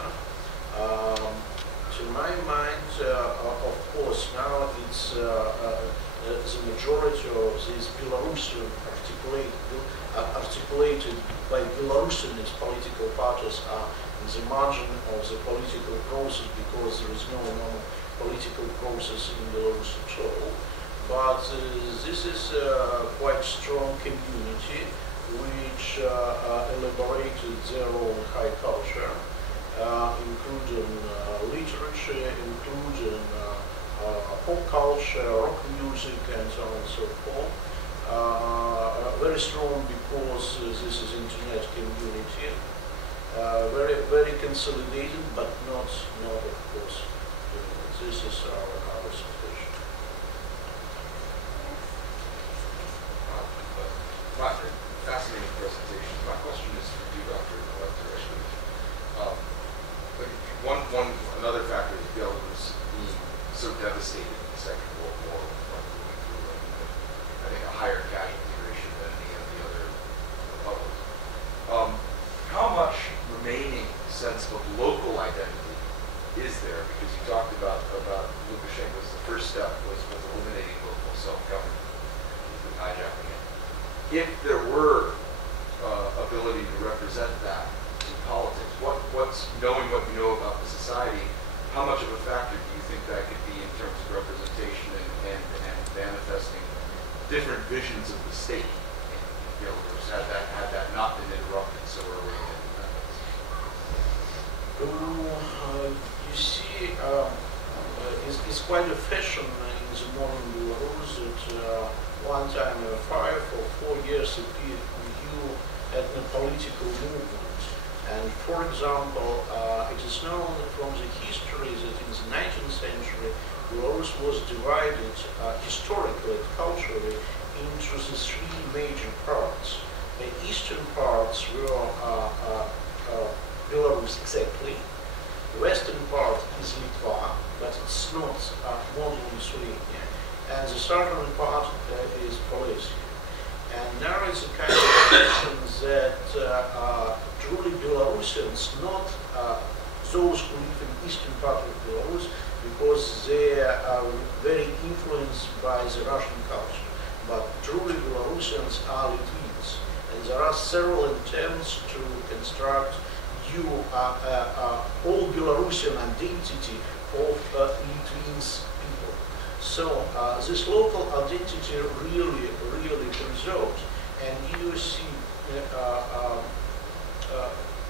To my mind, of course, now it's the majority of these Belarusian articulated by Belarusian political parties are in the margin of the political process, because there is no normal political process in Belarus at all. But this is a quite strong community which elaborated their own high culture, including literature, including pop culture, rock music, and so on and so forth. Very strong because this is internet community. Very consolidated, but not of course. This is our situation. Fascinating presentation. My question is for you, Dr. Another factor is Belarus being so devastated in the Second World War, I think a higher casualty ratio than any of the other republics. How much remaining sense of local identity is there? Because you talked about Lukashenko's, the first step was eliminating local self-government, hijacking it. If there were ability to represent that in politics, what's knowing what you know about the society, how much of a factor do you think that could be in terms of representation and manifesting different visions of the state in Belarus, had that not been interrupted so early in independence? You see, it's quite a fashion in the modern Belarus that one time 5 or 4 years appeared new ethno-political movement. And for example, it is known from the history that in the 19th century, Belarus was divided historically and culturally into the 3 major parts. The eastern parts were Belarus exactly. The western part is Litva, but it's not modern Lithuania. And the southern part is Polessia. And now it's a kind of question that truly Belarusians, not those who live in eastern part of Belarus, because they are very influenced by the Russian culture, but truly Belarusians are Latvians. And there are several attempts to construct all Belarusian identity of Latvians people. So this local identity really preserved, and you see,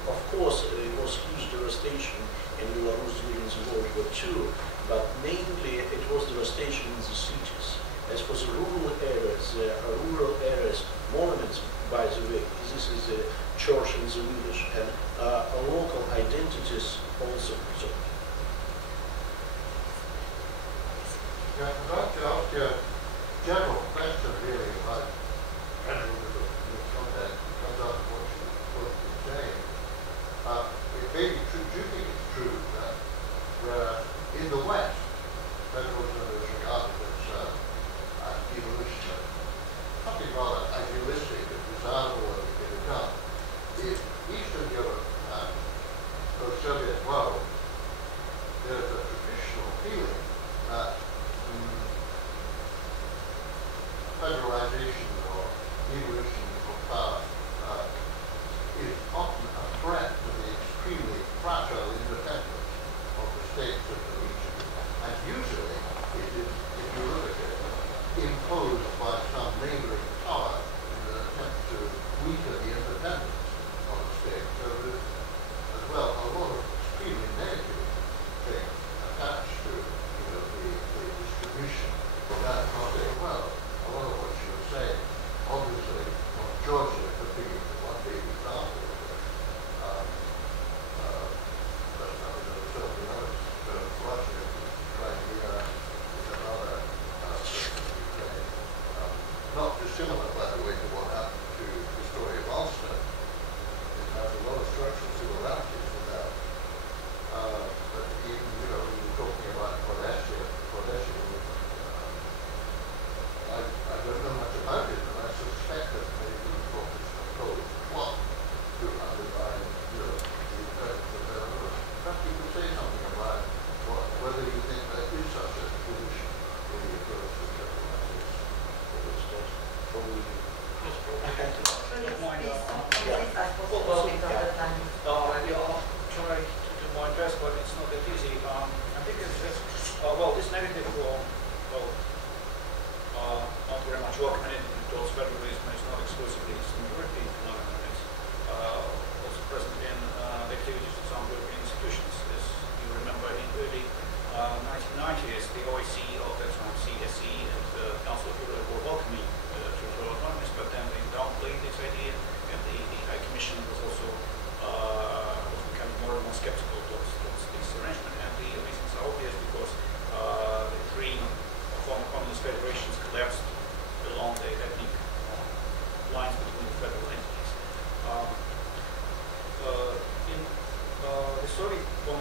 of course, it was huge devastation in Belarus during the World War II, but mainly it was devastation in the cities. As for the rural areas, monuments, by the way, this is the church in the village, and local identities also preserved. Yeah, I'd like to ask you a general question, really, about the content comes out of what you're saying. It may be true, do you think it's true that in the West, federalism is regarded as evolutionary, something rather idealistic and desirable that can be done? In Eastern Europe and post-Soviet world,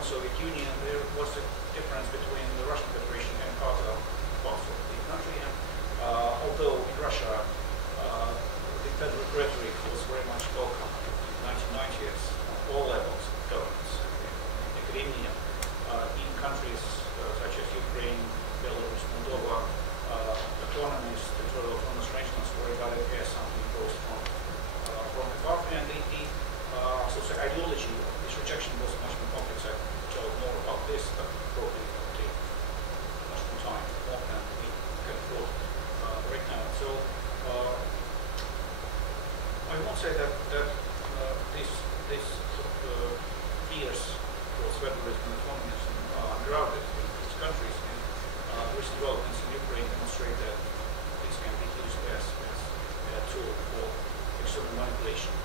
Soviet Union, there was a difference between the Russian Federation and other parts of the country. And although in Russia the federal rhetoric was very much welcome in the 1990s on all levels of governance, academia, in countries such as Ukraine, Belarus, Moldova, autonomies, territorial autonomous arrangements were regarded as something imposed from above, and the ideology of this rejection was much more complex. I could tell more about this, but probably it will take much more time, more than we can afford right now. So I won't say that this fears for federalism and autonomism are ungrounded in these countries, and recent developments in Ukraine demonstrate that this can be used as a tool for external manipulation.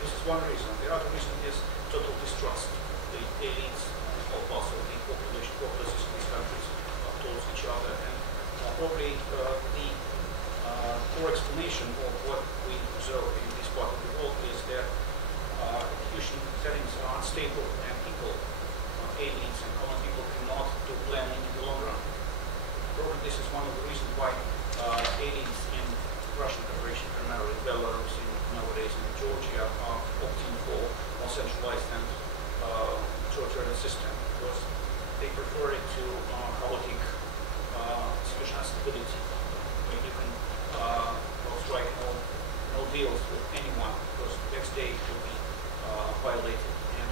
This is one reason. The other reason is total distrust. The elites, all parts of the population, populaces in these countries towards each other, and probably the core explanation of what we observe in this part of the world is that execution settings are unstable, and people, elites and common people, cannot do planning in the long run. Probably this is one of the reasons why elites in Russian Federation, primarily Belarus, nowadays in Georgia, are opting for more centralized and authoritarian system, because they prefer it to chaotic institutional stability, where you can strike no deals with anyone, because the next day it will be violated. And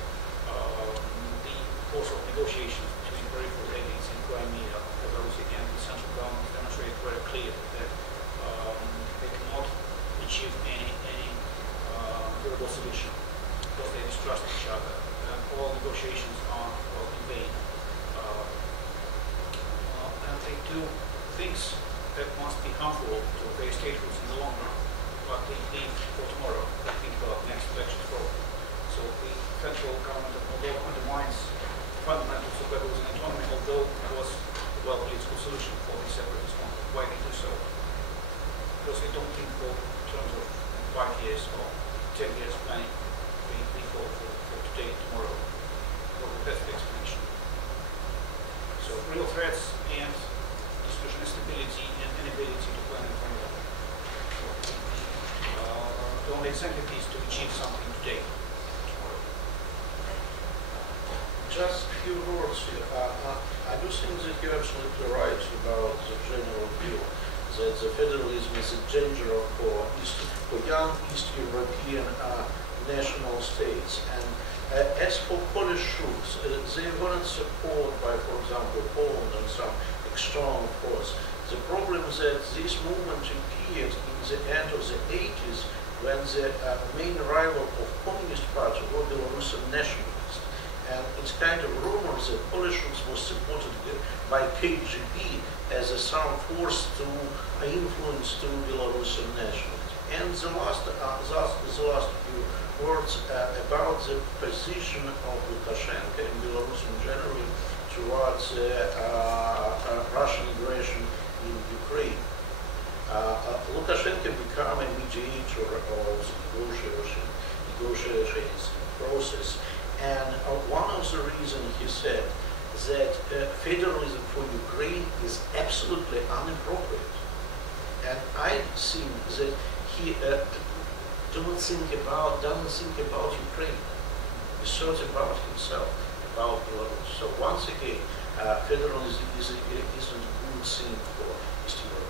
the course of negotiations between peripheral elites in Crimea, Belarus, and the central government demonstrate very clearly that they cannot achieve any durable solution, because they distrust each other, and all negotiations are in vain. And they do things that must be harmful to their statehood in the long run, but they leave for tomorrow. They think about next elections probably. So the central government of Moldova undermines the fundamentals of federalism and autonomy, although it was a well-political solution for the separatist one. Why they do so? Because they don't think for terms of 5 years or 10 years planning. We go for today, tomorrow. That's the explanation. So real threats and distribution stability and inability to plan and formulate. The only incentive is to achieve something today, tomorrow. Just a few words here. I do think that you're absolutely right about the general view that the federalism is a danger for young East European national states. And as for Polish troops, they weren't supported by, for example, Poland and some external force. The problem is that this movement appeared in the end of the 80s, when the main rival of Communist Party were Belarusian nationalists. And it's kind of rumor that Polish troops was supported by KGB as a some force to influence to Belarusian nationalists. And the last few words about the position of Lukashenko and Belarus in general towards Russian aggression in Ukraine. Lukashenko became a mediator of the negotiations process, and one of the reasons he said that federalism for Ukraine is absolutely inappropriate. And I think that he doesn't think about Ukraine. He thought about himself, about Belarus. So once again, federalism isn't a good thing for East Europe.